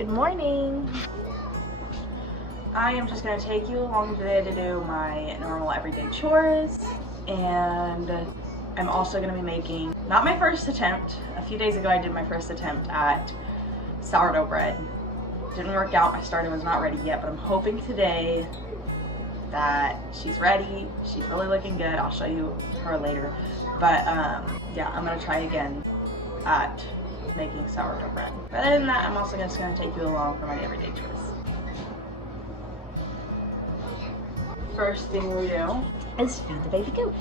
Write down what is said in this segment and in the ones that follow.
Good morning. I am just going to take you along today to do my normal everyday chores, and I'm also going to be making, not my first attempt. A few days ago I did my first attempt at sourdough bread. Didn't work out, my starter was not ready yet, but I'm hoping today that she's ready. She's really looking good. I'll show you her later. But yeah, I'm going to try again at making sourdough bread. But other than that, I'm also just going to take you along for my everyday chores. First thing we do is feed the baby goat.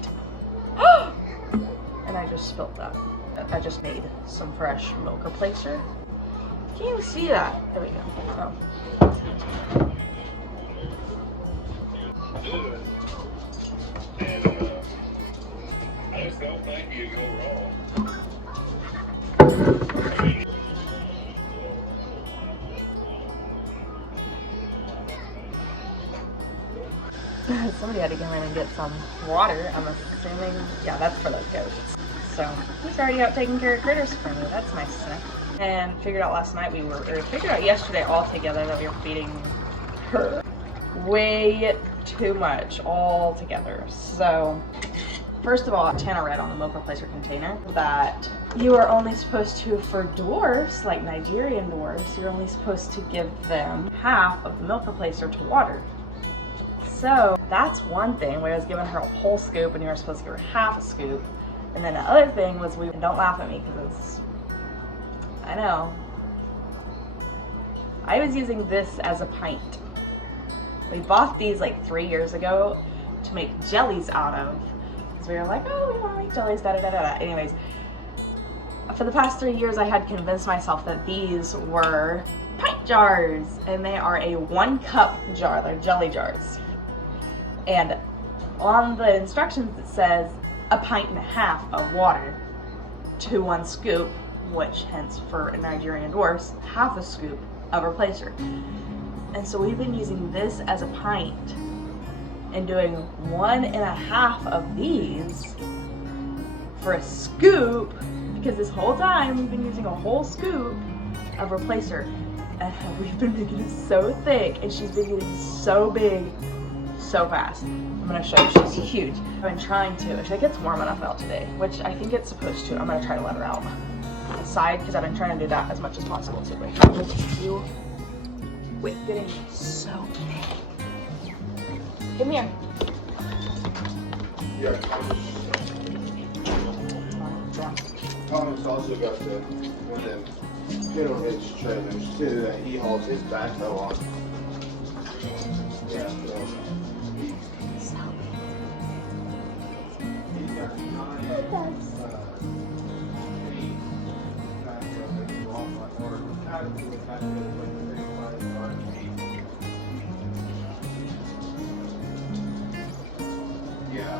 And I just spilled that. I just made some fresh milk replacer. Can't even see that. There we go. Oh. I just don't think you go wrong. Somebody had to come in and get some water. I'm assuming, yeah, that's for those goats. So he's already out taking care of critters for me. That's nice enough. And figured out last night figured out yesterday all together that we were feeding her way too much all together. So first of all, Tana read on the milk replacer container that you are only supposed to, for dwarfs, like Nigerian dwarfs, you're only supposed to give them half of the milk replacer to water. So that's one thing, where I was giving her a whole scoop and you were supposed to give her half a scoop. And then the other thing was, and don't laugh at me because it's, I know. I was using this as a pint. We bought these like 3 years ago to make jellies out of. Because we were like, oh, we want to make jellies, da da da da da. Anyways, for the past 3 years I had convinced myself that these were pint jars. And they are a 1 cup jar, they're jelly jars. And on the instructions it says 1.5 pints of water to 1 scoop, which hence for Nigerian dwarfs, half a scoop of replacer. And so we've been using this as a pint and doing 1.5 of these for a scoop, because this whole time we've been using a whole scoop of replacer. And we've been making it so thick, and she's been getting so big so fast. I'm gonna show you, she's huge. I've been trying to, if it gets warm enough out today, which I think it's supposed to, I'm gonna try to let her out outside, because I've been trying to do that as much as possible too. Wait, getting so big. Come here. Yeah. Thomas also got one of them middle hitch trailers too that he hauls his backhoe on. Yeah, so he's got 9 yeah.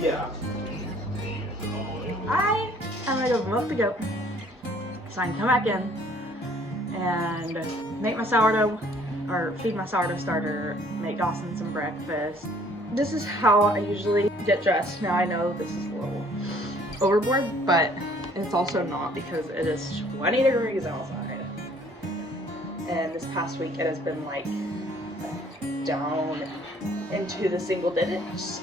Yeah. I'm gonna go milk the goat so I can come back in and make my sourdough, or feed my sourdough starter, make Dawson some breakfast. This is how I usually get dressed. Now I know this is a little overboard, but it's also not, because it is 20 degrees outside. And this past week it has been like down into the single digits,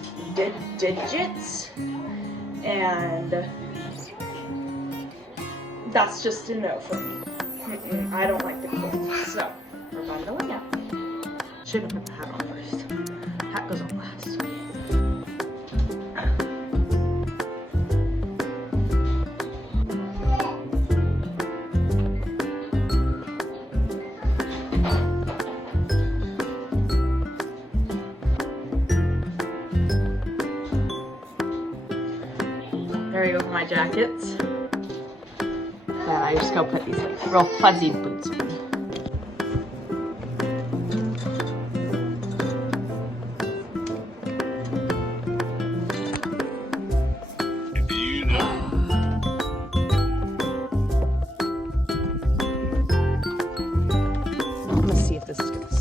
and that's just a no for me. I don't like the cold, so we're bundling up. Should have put the hat on first. Hat goes on last. There you go for my jackets. Then I just go put these like real fuzzy boots on. Let's see if this is gonna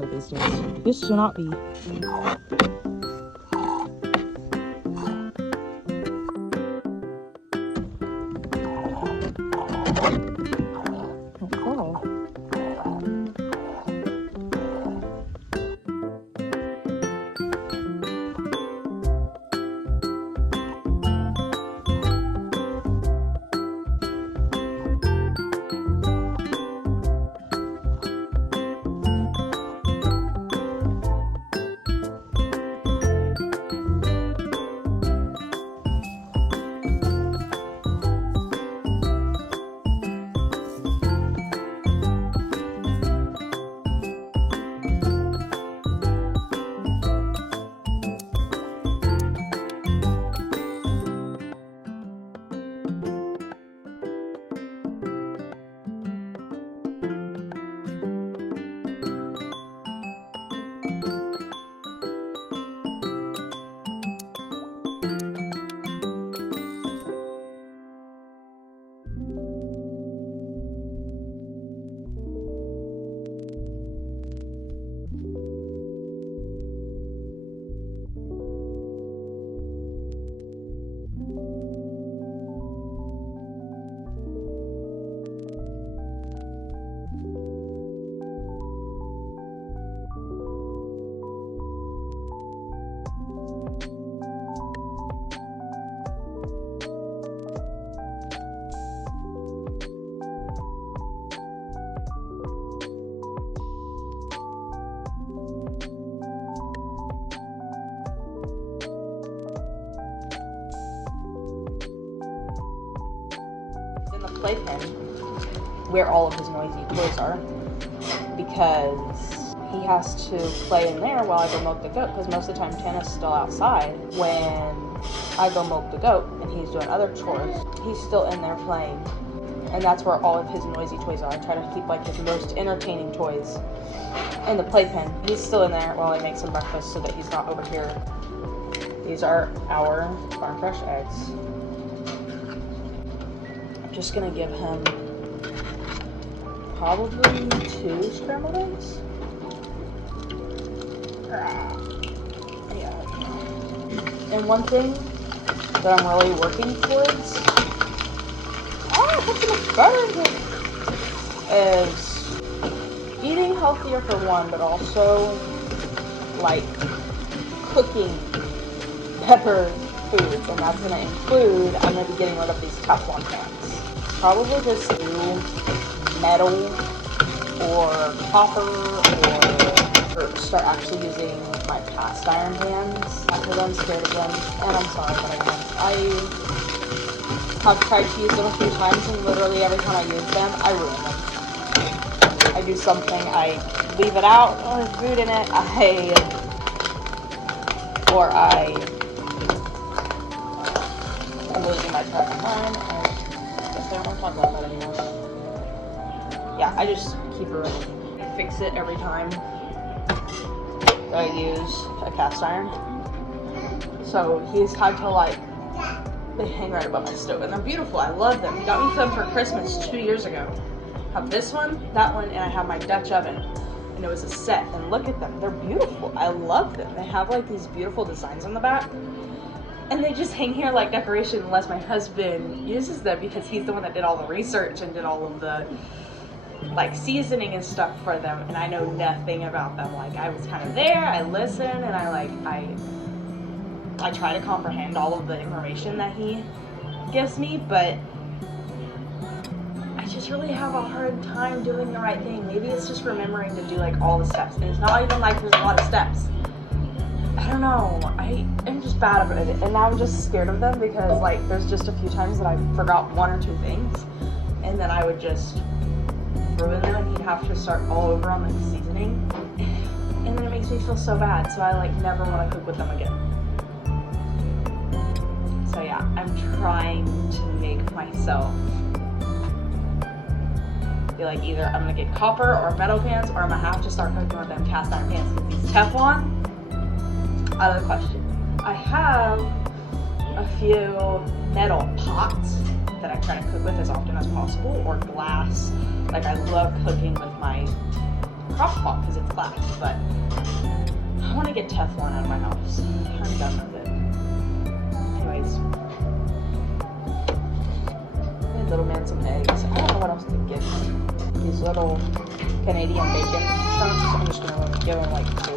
popular these days. Used to not be. Playpen where all of his noisy toys are, because he has to play in there while I go milk the goat, because most of the time Tana's still outside when I go milk the goat and he's doing other chores. He's still in there playing, and that's where all of his noisy toys are. I try to keep like his most entertaining toys in the playpen. He's still in there while I make some breakfast so that he's not over here. These are our farm fresh eggs. Just gonna give him probably 2 scrambled eggs. Yeah. And one thing that I'm really working towards, put some butter in, is eating healthier for one, but also like cooking better foods, and that's gonna include, I'm gonna be getting rid of these Teflon pans. Probably just do metal or copper, or start actually using my cast iron pans because I'm scared of them, and I'm sorry, but I have tried to use them a few times, and literally every time I use them, I ruin them. I do something, I leave it out, or there's food in it, I'm losing my track of time. I don't want to talk about that anymore. Yeah, I just keep ruining. I fix it every time that I use a cast iron. So he's had to like, they hang right above my stove, and they're beautiful. I love them. He got me some for Christmas 2 years ago. I have this one, that one, and I have my Dutch oven. And it was a set, and look at them. They're beautiful. I love them. They have like these beautiful designs on the back. And they just hang here like decoration unless my husband uses them, because he's the one that did all the research and did all of the like seasoning and stuff for them, and I know nothing about them. Like, I was kind of there, I listen, and I try to comprehend all of the information that he gives me, but I just really have a hard time doing the right thing. Maybe it's just remembering to do like all the steps, and it's not even like there's a lot of steps. I don't know, I'm just bad at it, and now I'm just scared of them because like there's just a few times that I forgot 1 or 2 things, and then I would just ruin them, and he'd have to start all over on the seasoning, and then it makes me feel so bad, so I like never want to cook with them again. So yeah, I'm trying to make myself be like, either I'm gonna get copper or metal pans, or I'm gonna have to start cooking with them cast iron pans, because these Teflon, out of the question. I have a few metal pots that I try to cook with as often as possible, or glass. Like, I love cooking with my crock pot because it's glass, but I want to get Teflon out of my house. I'm done with it. Anyways, I made little man some eggs. I don't know what else to give him. These little Canadian bacon chunks. I'm just gonna give him like 2.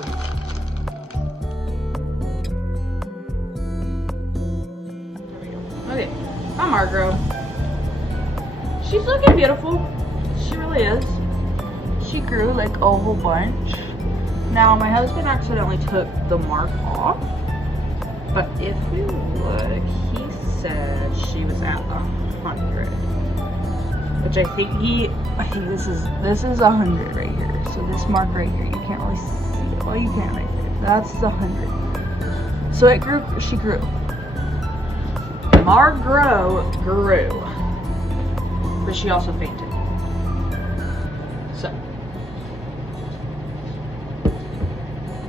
Okay, I'm Margot. She's looking beautiful. She really is. She grew like a whole bunch. Now my husband accidentally took the mark off, but if we look, he said she was at 100, which I think this is 100 right here. So this mark right here, you can't really see it. Well, you can right there. That's the 100. So it grew. She grew. Margot grew, but she also fainted. So,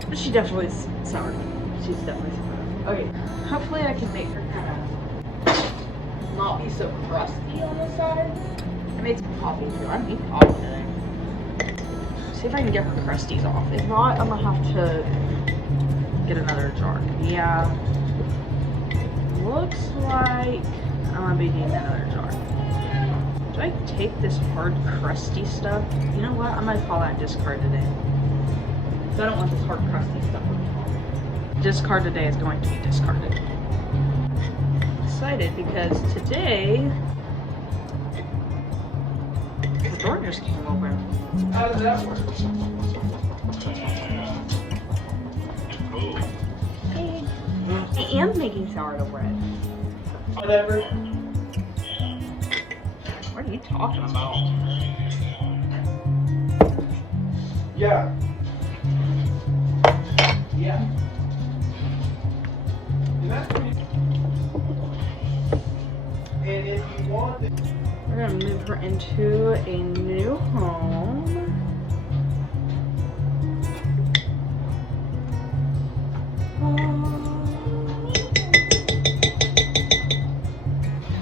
but she definitely is sour. She's definitely sour. Okay, hopefully I can make her kind of not be so crusty on the side. I made some coffee too. I made coffee today. See if I can get her crusties off. If not, I'm gonna have to get another jar. Yeah. Looks like I'm gonna be needing another jar. Do I take this hard, crusty stuff? You know what? I might call that discard today. So I don't want this hard, crusty stuff. Discard today is going to be discarded. Excited because today the door just came open. How does that work? I am making sourdough bread. Whatever. What are you talking about? Yeah. Yeah. And if you want it. We're gonna move her into a new home.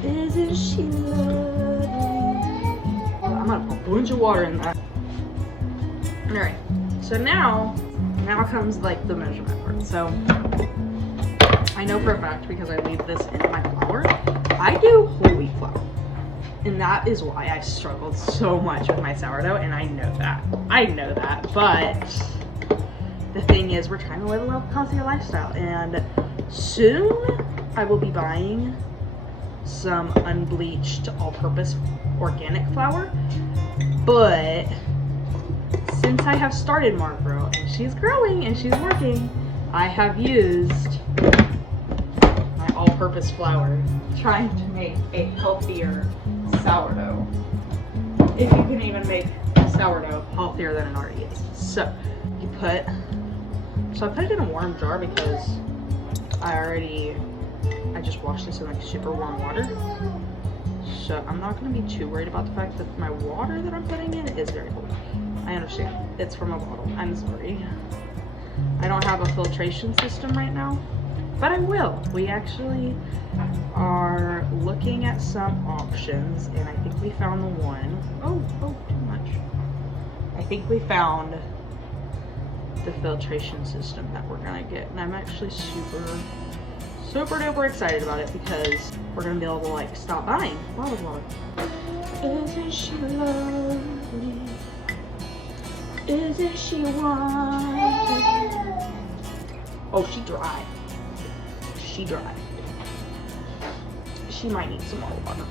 Isn't she lovely? I'm gonna put a bunch of water in that. Alright, so now comes like the measurement part. So I know for a fact because I leave this in my flour, I do whole wheat flour. And that is why I struggled so much with my sourdough, and I know that. But the thing is, we're trying to live a little healthier lifestyle, and soon I will be buying some unbleached all-purpose organic flour. But since I have started Margot and she's growing and she's working, I have used my all-purpose flour trying to make a healthier sourdough. If you can even make sourdough healthier than it already is. So I put it in a warm jar because I just washed this in like super warm water. So I'm not going to be too worried about the fact that my water that I'm putting in is very cold. I understand. It's from a bottle. I'm sorry. I don't have a filtration system right now, but I will. We actually are looking at some options, and I think we found the one. Oh, too much. I think we found the filtration system that we're gonna get, and I'm actually super duper excited about it because we're gonna be able to like stop buying bottled water. Isn't she lovely? Isn't she wonderful? Oh, she dry. She dry. She might need some more water.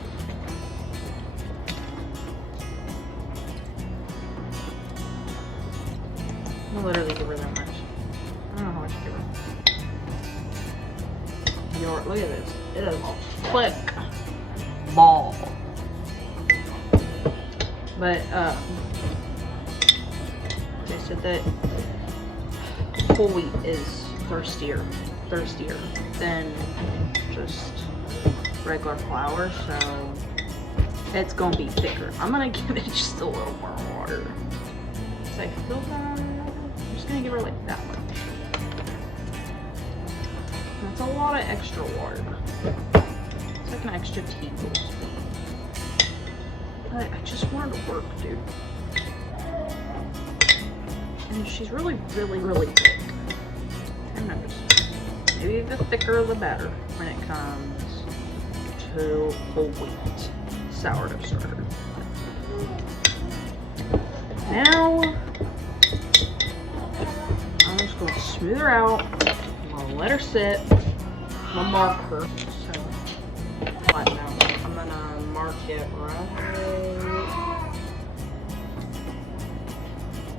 I'll literally give her that much. I don't know how much to give her. Look at this. It is a thick ball. But they said that whole wheat is thirstier than just regular flour, so it's gonna be thicker. I'm gonna give it just a little more water. So I feel that I'm just gonna give her like that much. That's a lot of extra water. It's like an extra tablespoon. But I just want it to work, dude. And she's really, really, really thick. Who knows? Maybe the thicker the better when it comes to whole wheat sourdough starter. Now, I'm just gonna smooth her out. I'm gonna let her sit. I'm gonna mark her. So, what now? I'm gonna mark it right.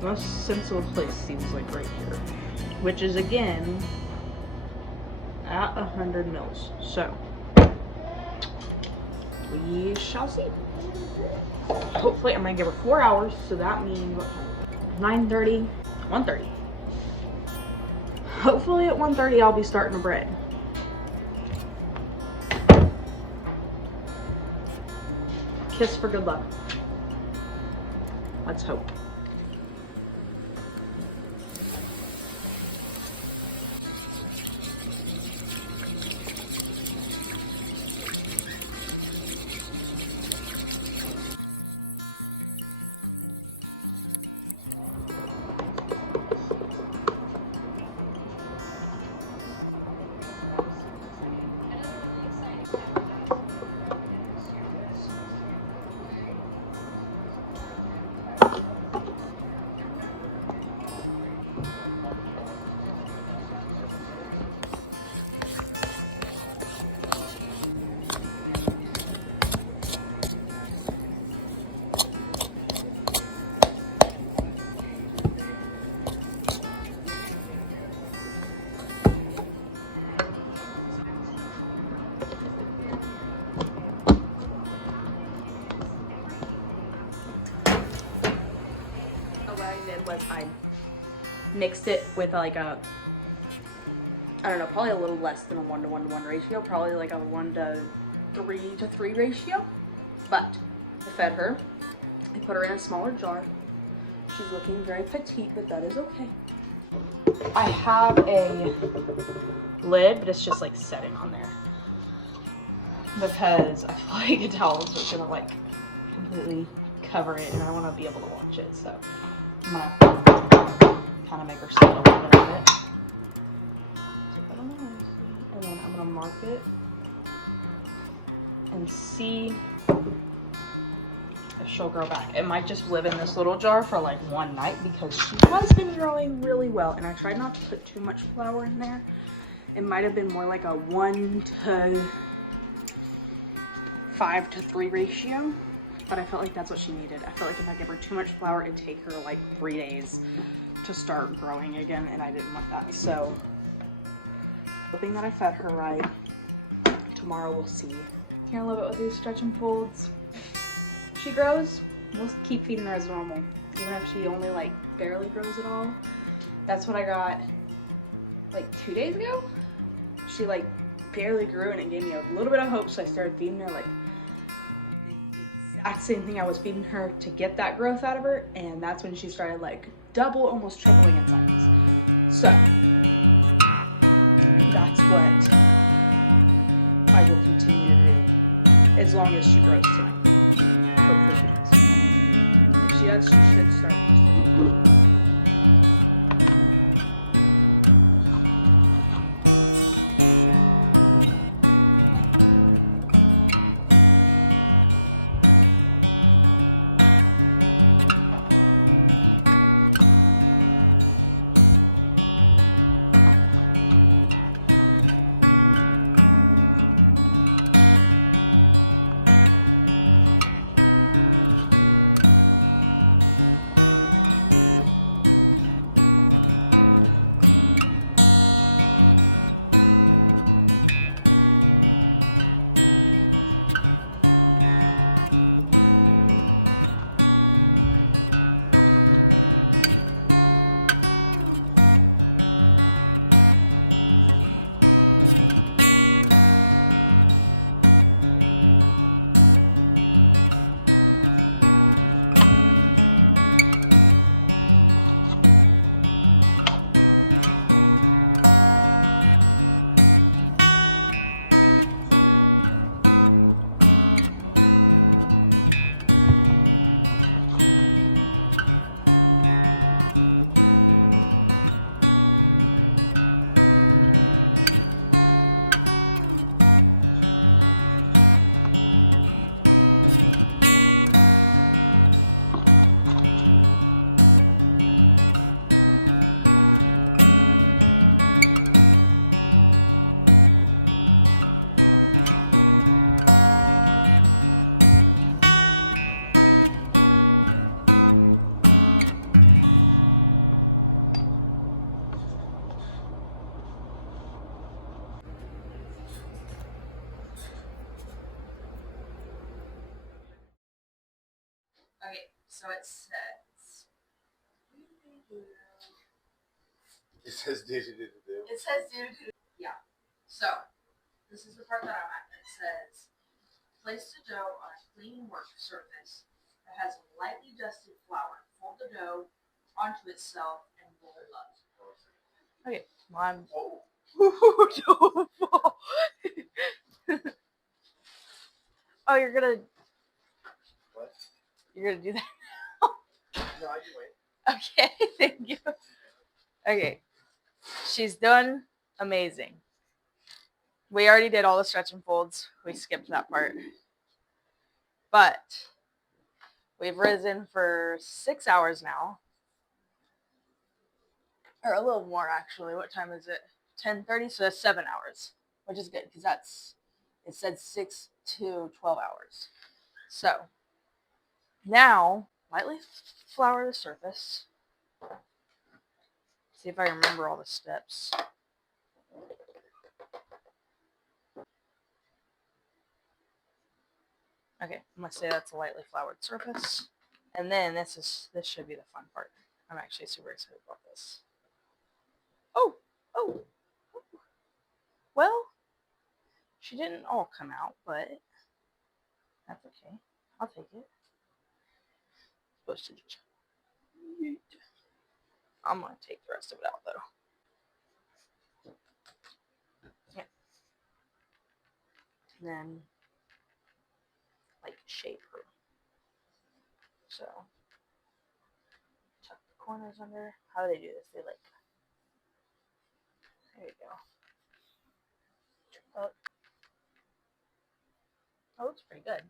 The most sensible place seems like right here, which is again at 100 mils. So, we shall see. Hopefully, I'm gonna give her 4 hours, so that means what time? 9:30, 1:30. Hopefully, at 1:30, I'll be starting to bread. Kiss for good luck. Let's hope. Was I mixed it with like a, I don't know, probably a little less than a 1:1:1 ratio, probably like a 1:3:3 ratio. But I fed her. I put her in a smaller jar. She's looking very petite, but that is okay. I have a lid, but it's just like setting on there because I feel like the towels are gonna like completely cover it, and I want to be able to watch it. So I'm gonna kind of make her sit a little bit of it. And then I'm gonna mark it and see if she'll grow back. It might just live in this little jar for like one night because she has been growing really well. And I tried not to put too much flour in there. It might have been more like a 1:5:3 ratio. But I felt like that's what she needed. I felt like if I give her too much flour, it'd take her like 3 days to start growing again, and I didn't want that. So, hoping that I fed her right. Tomorrow we'll see. Can't love it with these stretch and folds. She grows, we'll keep feeding her as normal. Even if she only like barely grows at all. That's what I got like 2 days ago. She like barely grew, and it gave me a little bit of hope, so I started feeding her like exact same thing I was feeding her to get that growth out of her, and that's when she started like double, almost tripling in size. So that's what I will continue to do as long as she grows tonight. Hopefully she does. If she does, she should start just So it says. It says do. It says do. Yeah. So this is the part that I'm at. It says place the dough on a clean work surface that has lightly dusted flour. Fold the dough onto itself and roll it up. Okay, well, I'm. Oh, you're gonna. What? You're gonna do that. No, I can wait. Okay, thank you. Okay, she's done amazing. We already did all the stretch and folds. We skipped that part. But we've risen for 6 hours now. Or a little more, actually. What time is it? 10:30, so that's 7 hours. Which is good, because it said 6 to 12 hours. So, now, lightly flour the surface. See if I remember all the steps. Okay, I'm gonna say that's a lightly floured surface. And then this should be the fun part. I'm actually super excited about this. Oh! Well, she didn't all come out, but that's okay. I'll take it. Supposed to just. I'm gonna take the rest of it out though. Yeah. And then like shape her. So tuck the corners under. How do they do this? They like. There you go. Oh, looks pretty good.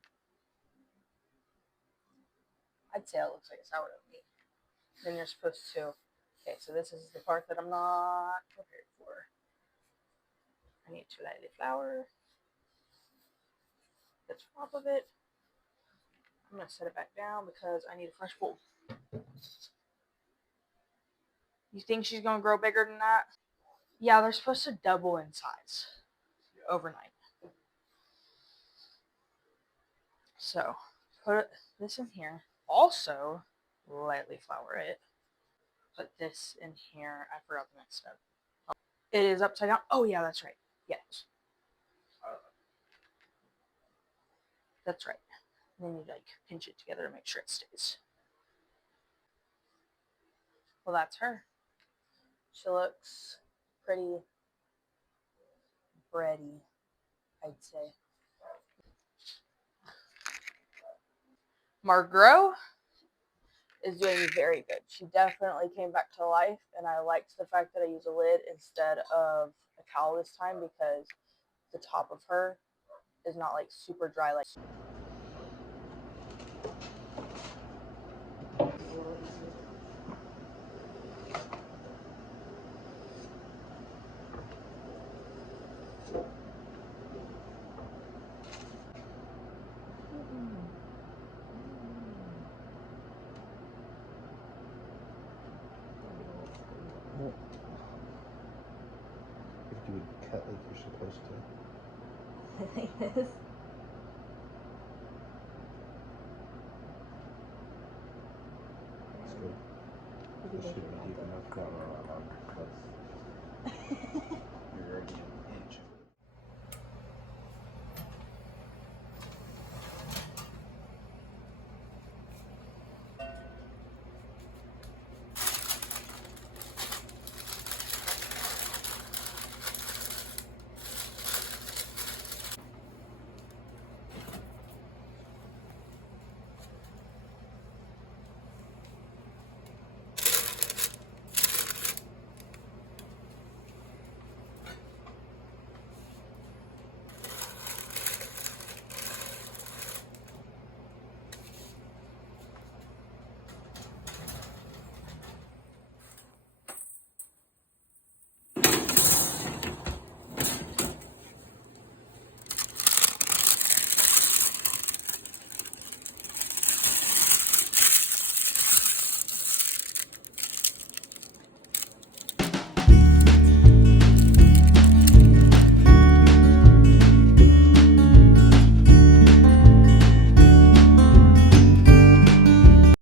I'd say it looks like a sourdough meat. Then you're supposed to. Okay, so this is the part that I'm not prepared for. I need to lightly flour the top of it. I'm gonna set it back down because I need a fresh bowl. You think she's gonna grow bigger than that? Yeah, they're supposed to double in size overnight. So put this in here. Also, lightly flour it. Put this in here. I forgot the next step. It is upside down. Oh yeah, that's right. Yes, that's right. And then you like pinch it together to make sure it stays. Well, that's her. She looks pretty bready, I'd say. Margot is doing very good. She definitely came back to life, and I liked the fact that I use a lid instead of a towel this time because the top of her is not like super dry like. If you would cut like you're supposed to. Yes. That's good. This should be deep enough. No, cuts.